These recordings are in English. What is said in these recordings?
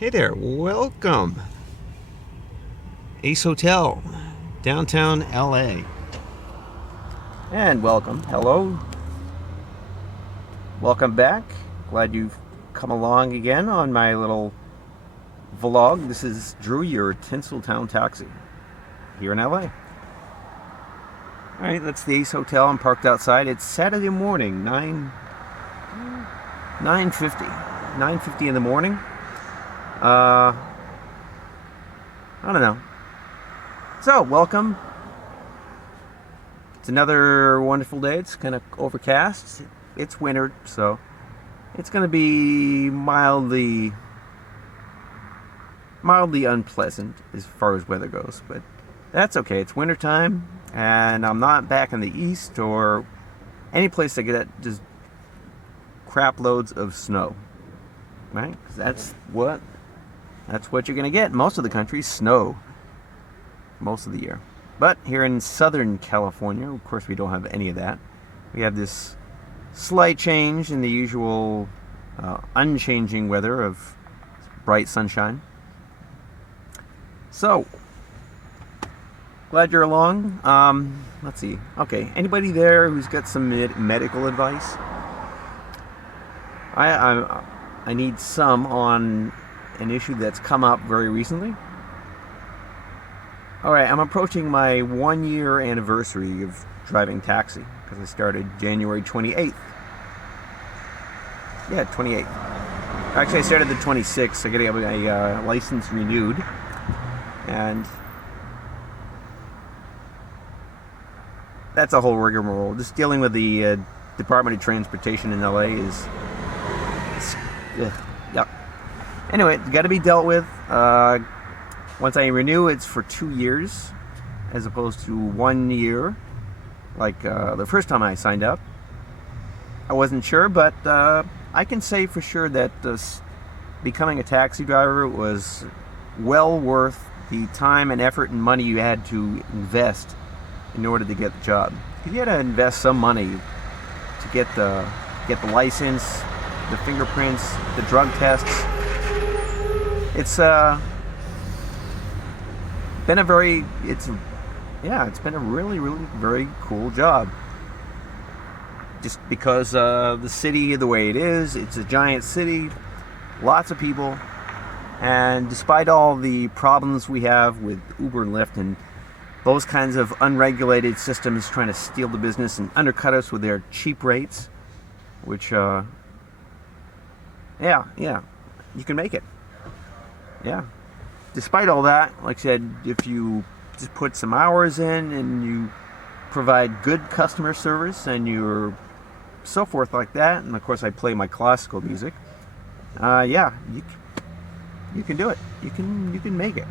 Hey there, welcome. Ace Hotel, downtown LA. And welcome. Hello. Welcome back. Glad you've come along again on my little vlog. This is Drew, your Tinseltown taxi here in LA. Alright, that's the Ace Hotel. I'm parked outside. It's Saturday morning, 9:50 in the morning. I don't know. So, welcome. It's another wonderful day. It's kind of overcast. It's winter, so it's going to be mildly unpleasant as far as weather goes, but that's okay. It's winter time, and I'm not back in the east or any place to get just crap loads of snow, right? 'Cause that's what you're going to get in most of the country, snow, most of the year. But here in Southern California, of course, we don't have any of that. We have this slight change in the usual unchanging weather of bright sunshine. So, glad you're along. Let's see. Okay, anybody there who's got some medical advice? I need some on an issue that's come up very recently. Alright, I'm approaching my 1-year anniversary of driving taxi because I started January 28th. Yeah, 28th. Actually, I started the 26th. I got to get my license renewed. And that's a whole rigmarole. Just dealing with the Department of Transportation in LA is... Yep. Anyway, it's got to be dealt with. Once I renew, it's for 2 years as opposed to 1 year, like the first time I signed up. I wasn't sure, but I can say for sure that becoming a taxi driver was well worth the time and effort and money you had to invest in order to get the job. You had to invest some money to get the license, the fingerprints, the drug tests. It's been a very, it's been a really very cool job. Just because the city, the way it is, it's a giant city, lots of people, and despite all the problems we have with Uber and Lyft and those kinds of unregulated systems trying to steal the business and undercut us with their cheap rates, which, you can make it. Yeah. Despite all that, like I said, if you just put some hours in and you provide good customer service and you're so forth like that, and of course I play my classical music, you can do it. You can make it.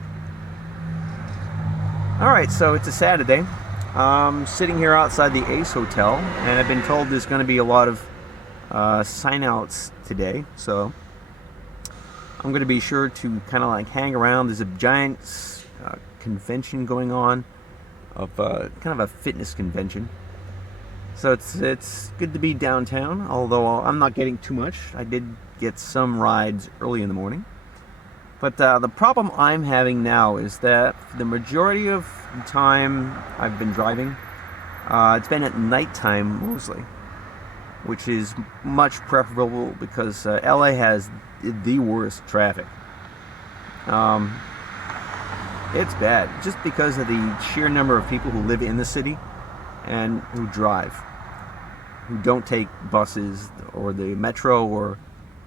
Alright, so it's a Saturday. I'm sitting here outside the Ace Hotel, and I've been told there's going to be a lot of sign-outs today, so I'm going to be sure to kind of like hang around. There's a giant convention going on, of kind of a fitness convention. So it's good to be downtown, although I'm not getting too much. I did get some rides early in the morning. But the problem I'm having now is that the majority of the time I've been driving, it's been at nighttime mostly, which is much preferable because LA has the worst traffic. It's bad just because of the sheer number of people who live in the city and who drive, who don't take buses or the metro or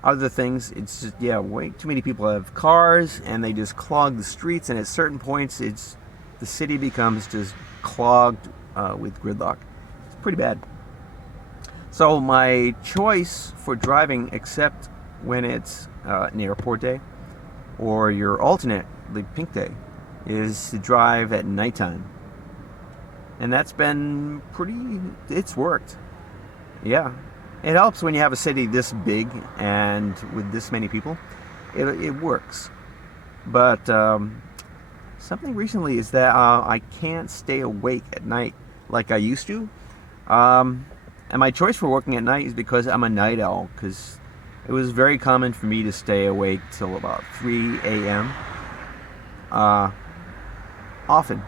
other things. It's just, way too many people have cars and they just clog the streets, and at certain points the city becomes just clogged with gridlock. It's pretty bad. So my choice for driving, except when it's an airport day or your alternate, the pink day, is to drive at nighttime. And that's been it's worked. Yeah. It helps when you have a city this big and with this many people. It works. But something recently is that I can't stay awake at night like I used to. And my choice for working at night is because I'm a night owl, because it was very common for me to stay awake till about 3 a.m. Often.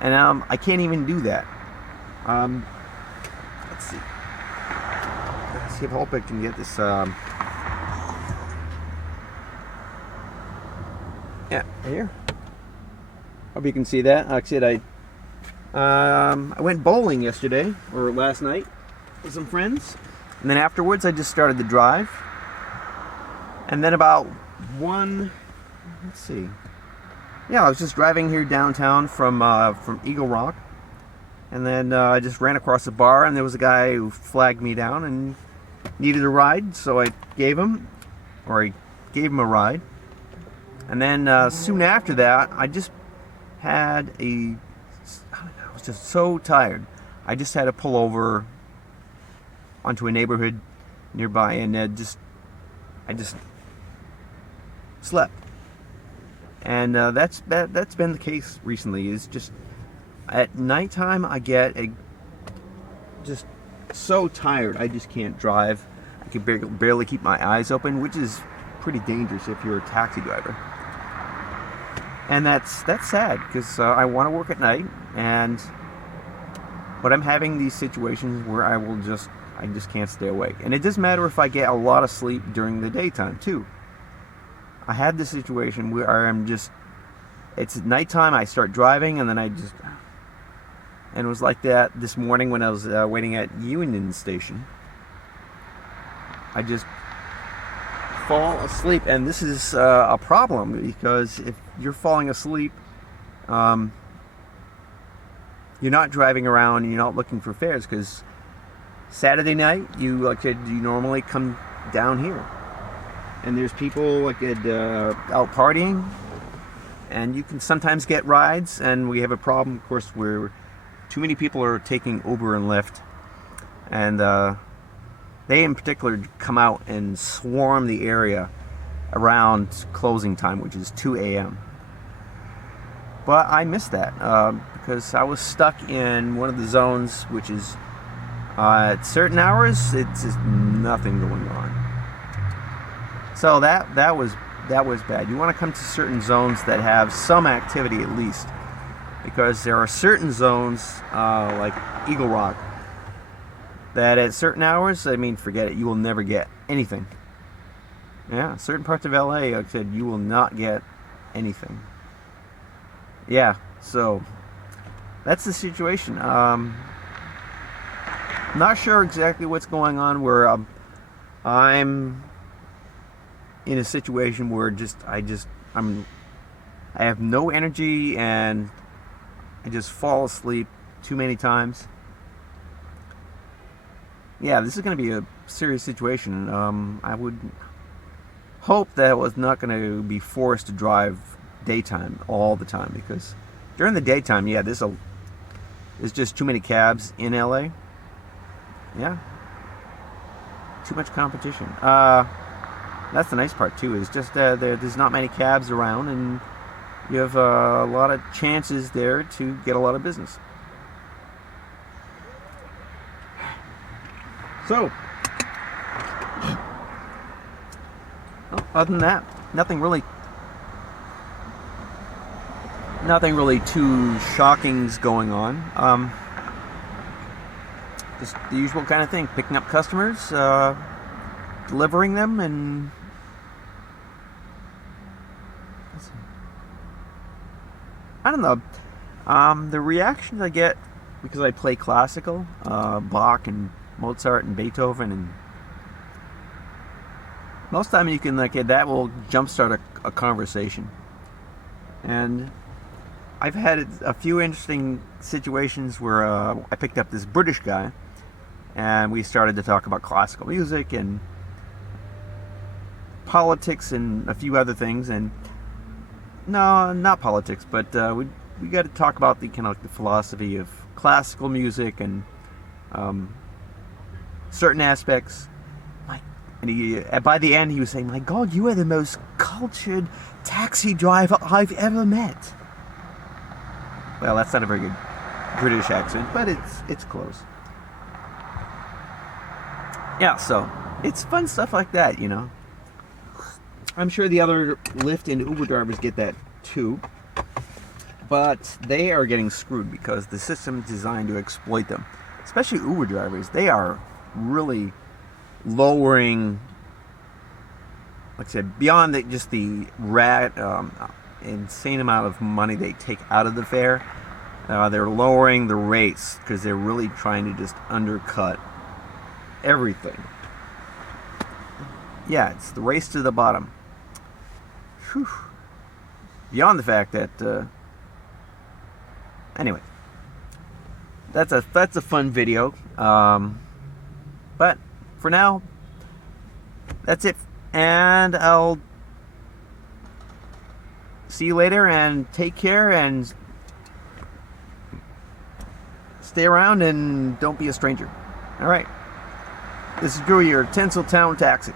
And I can't even do that. Let's see. Let's see if I hope I can get this. Yeah, here. Hope you can see that. Like I said, I went bowling yesterday or last night with some friends, and then afterwards I just started the drive. And then about let's see. Yeah, I was just driving here downtown from Eagle Rock, and then I just ran across a bar, and there was a guy who flagged me down and needed a ride, so I gave him a ride. And then soon after that, I just had I was just so tired. I just had to pull over onto a neighborhood nearby, and I just slept. And that's been the case recently. Is just at nighttime I get just so tired. I just can't drive. I can barely keep my eyes open, which is pretty dangerous if you're a taxi driver. And that's sad, because I want to work at night, but I'm having these situations where I just can't stay awake. And it doesn't matter if I get a lot of sleep during the daytime too. I had this situation where it's nighttime, I start driving, and then and it was like that this morning when I was waiting at Union Station. I just fall asleep, and this is a problem, because if you're falling asleep, you're not driving around, you're not looking for fares, because Saturday night, you normally come down here, and there's people out partying, and you can sometimes get rides, and we have a problem, of course, where too many people are taking Uber and Lyft, and they in particular come out and swarm the area around closing time, which is 2 a.m. But I missed that because I was stuck in one of the zones, which is at certain hours, it's just nothing going on. So that was bad. You want to come to certain zones that have some activity at least, because there are certain zones like Eagle Rock that at certain hours, forget it. You will never get anything. Yeah, certain parts of LA, like I said, you will not get anything. Yeah, so that's the situation. Not sure exactly what's going on, where I'm in a situation where I have no energy, and I just fall asleep too many times. Yeah, this is going to be a serious situation. I would hope that I was not going to be forced to drive daytime all the time, because during the daytime, yeah, there's just too many cabs in LA. Yeah, too much competition. That's the nice part too, is just there's not many cabs around, and you have a lot of chances there to get a lot of business. So, other than that, nothing really too shocking's going on. Just the usual kind of thing: picking up customers, delivering them, and I don't know. The reactions I get, because I play classical, Bach and Mozart and Beethoven, and most of the time you can that will jumpstart a conversation. And I've had a few interesting situations where I picked up this British guy, and we started to talk about classical music and politics and a few other things. And no, not politics, but we got to talk about the kind of the philosophy of classical music and certain aspects. And by the end, he was saying, "My God, you are the most cultured taxi driver I've ever met." Well, that's not a very good British accent, but it's close. Yeah, so it's fun stuff like that, you know. I'm sure the other Lyft and Uber drivers get that too, but they are getting screwed because the system is designed to exploit them. Especially Uber drivers, they are really lowering, like I said, beyond just the insane amount of money they take out of the fare. They're lowering the rates because they're really trying to just undercut everything. Yeah, it's the race to the bottom. Whew. Beyond the fact that, anyway, that's a fun video. But for now, that's it, and I'll see you later. And take care, and stay around, and don't be a stranger. All right. This is Drew, your Tinseltown Taxi.